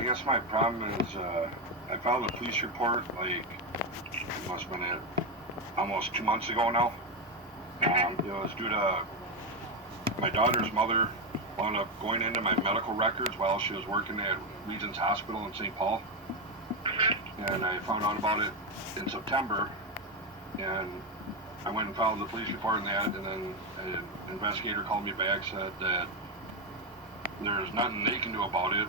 I guess my problem is I filed a police report like it must have been almost 2 months ago now. It was due to my daughter's mother wound up going into my medical records while she was working at Regions Hospital in St. Paul. And I found out about it in September, and I went and filed the police report and that, and then an investigator called me back, said that there's nothing they can do about it,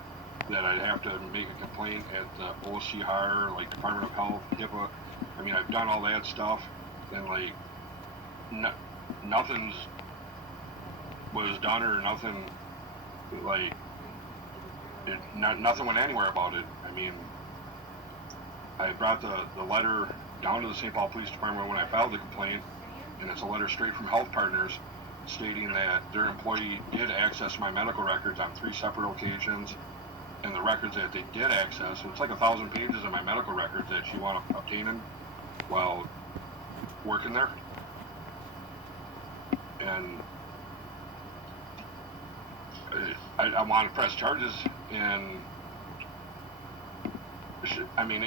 that I'd have to make a complaint at the OCR, like Department of Health, HIPAA. I mean, I've done all that stuff, and like nothing's was done, or nothing, like nothing went anywhere about it. I mean, I brought the letter down to the St. Paul Police Department when I filed the complaint, and it's a letter straight from Health Partners stating that their employee did access my medical records on 3 separate occasions, and the records that they did access, so it's like 1,000 pages of my medical records that she wound up obtaining while working there. And I want to press charges, and I mean,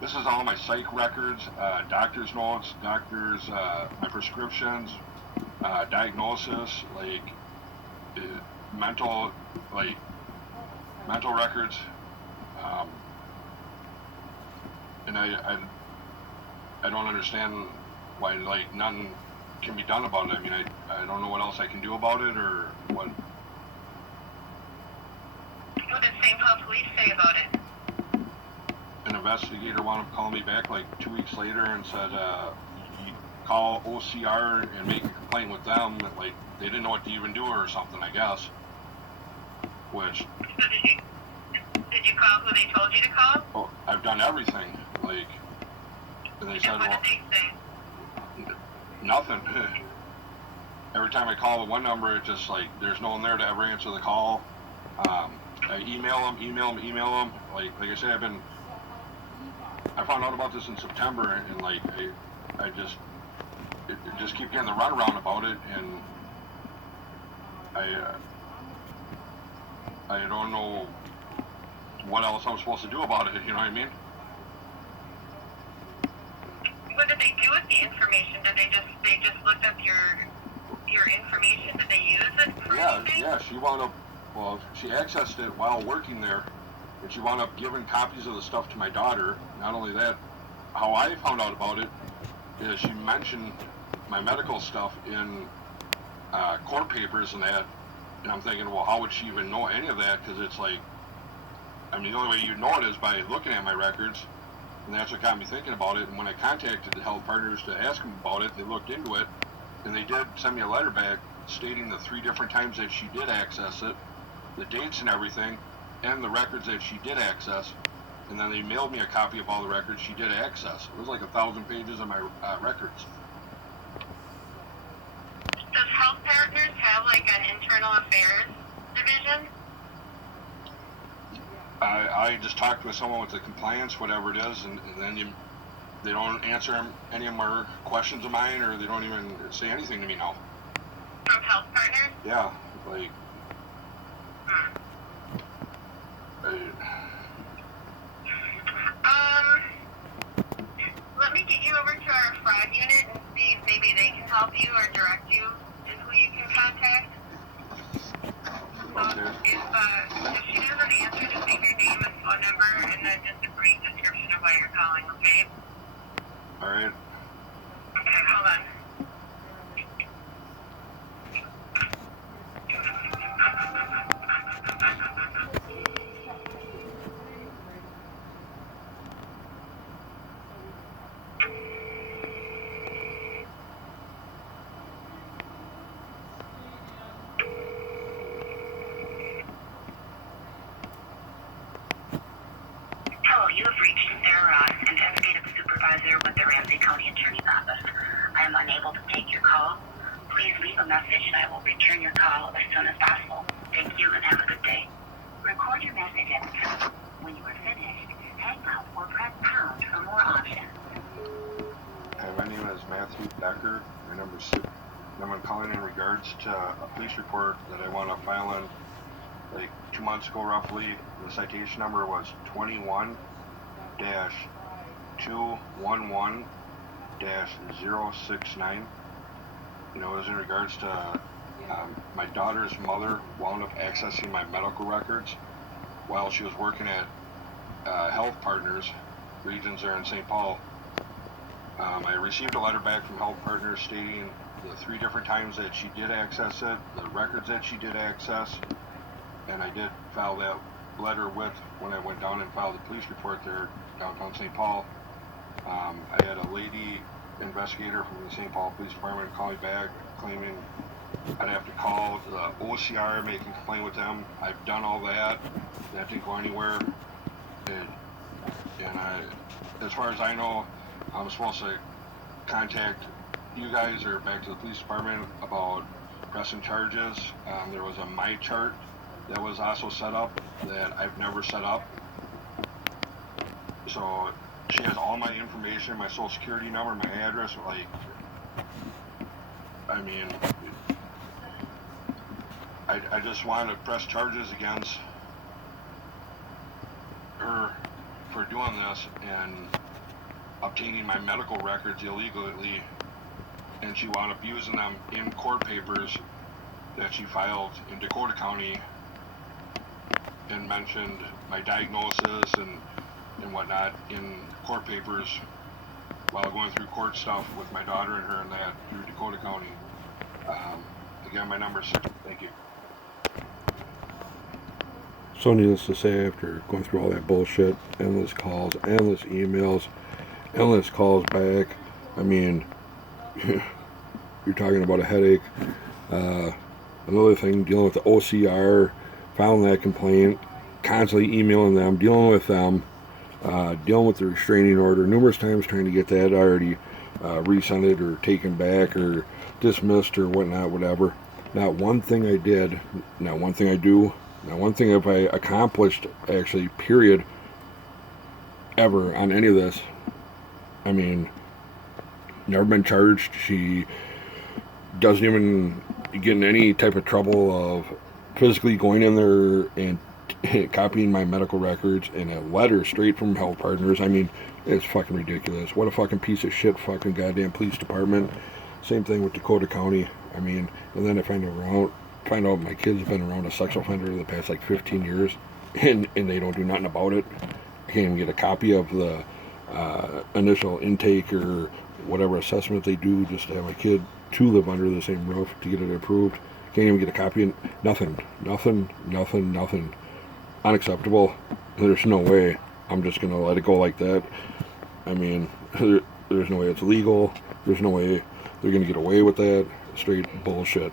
this is all my psych records, doctor's notes, my prescriptions, diagnosis, like mental records, and I don't understand why like nothing can be done about it. I mean, I don't know what else I can do about it, or what. What did St. Paul Police say about it? An investigator wound up calling me back like 2 weeks later and said, you call OCR and make a complaint with them. That, like, they didn't know what to even do or something, I guess. Which. So did you call who they told you to call? Oh, I've done everything. Like, and they said, what well, did they say? Nothing. Every time I call the one number, it's just like there's no one there to ever answer the call. I email them. Like I said, I found out about this in September, and like I just keep getting the runaround about it, and I don't know what else I'm supposed to do about it. You know what I mean? What did they do with the information? Did they just looked up your information? Did they use it for anything? Yeah. She accessed it while working there, and she wound up giving copies of the stuff to my daughter. Not only that, how I found out about it is she mentioned my medical stuff in court papers and that, and I'm thinking, well, how would she even know any of that? Because it's like, I mean, the only way you know it is by looking at my records, and that's what got me thinking about it. And when I contacted the Health Partners to ask them about it, they looked into it, and they did send me a letter back stating the 3 different times that she did access it, the dates and everything, and the records that she did access, and then they mailed me a copy of all the records she did access. It was like 1,000 pages of my records. Does Health Partners have like an internal affairs division? I just talked with someone with the compliance, whatever it is, and then they don't answer any of my questions of mine, or they don't even say anything to me now. From Health Partners? Yeah, like. Let me get you over to our fraud unit and see if maybe they can help you or direct you to who you can contact. Okay. If she doesn't answer, just leave your name and phone number and then just a brief description of why you're calling, okay? Alright. Okay, hold on. Hello, you have reached ther, investigative supervisor with the Ramsey County Attorney's Office. I am unable to take your call. Please leave a message and I will return your call as soon as possible. Thank you and have a good day. Record your message at the tone. When you are finished, hang up or press pound for more options. Hi, my name is Matthew Becker. My number 6. And I'm calling in regards to a police report that I want to file in like 2 months ago roughly. The citation number was 21-211-069. You know, it was in regards to my daughter's mother wound up accessing my medical records while she was working at Health Partners Regions there in St. Paul. I received a letter back from Health Partners stating the 3 different times that she did access it, the records that she did access, and I did file that letter with when I went down and filed the police report there downtown St. Paul. I had a lady investigator from the St. Paul Police Department call me back claiming I'd have to call the OCR, make a complaint with them. I've done all that. That didn't go anywhere. As far as I know, I'm supposed to contact you guys or back to the police department about pressing charges. There was a my chart that was also set up that I've never set up. So she has all my information, my social security number, my address. Like, I mean, I just want to press charges against her for doing this and obtaining my medical records illegally, and she wound up using them in court papers that she filed in Dakota County and mentioned my diagnosis and whatnot in court papers while going through court stuff with my daughter and her and that through Dakota County. Again, my number is 6. Thank you. So needless to say, after going through all that bullshit, endless calls, endless emails, endless calls back, I mean, you're talking about a headache. Another thing, dealing with the OCR, filing that complaint, constantly emailing them, dealing with them, dealing with the restraining order numerous times, trying to get that already rescinded or taken back or dismissed or whatnot, whatever. Not one thing I did, not one thing I do, not one thing have I accomplished, actually, period, ever on any of this. I mean, never been charged. She doesn't even get in any type of trouble of physically going in there and copying my medical records and a letter straight from Health Partners. I mean, it's fucking ridiculous. What a fucking piece of shit fucking goddamn police department. Same thing with Dakota County. I mean, and then I find out my kid's been around a sex offender the past like 15 years and they don't do nothing about it. I can't even get a copy of the initial intake or whatever assessment they do just to have my kid to live under the same roof to get it approved. Can't even get a copy of nothing. Unacceptable. There's no way I'm just gonna let it go like that. I mean, there's no way it's legal. There's no way they're gonna get away with that. Straight bullshit.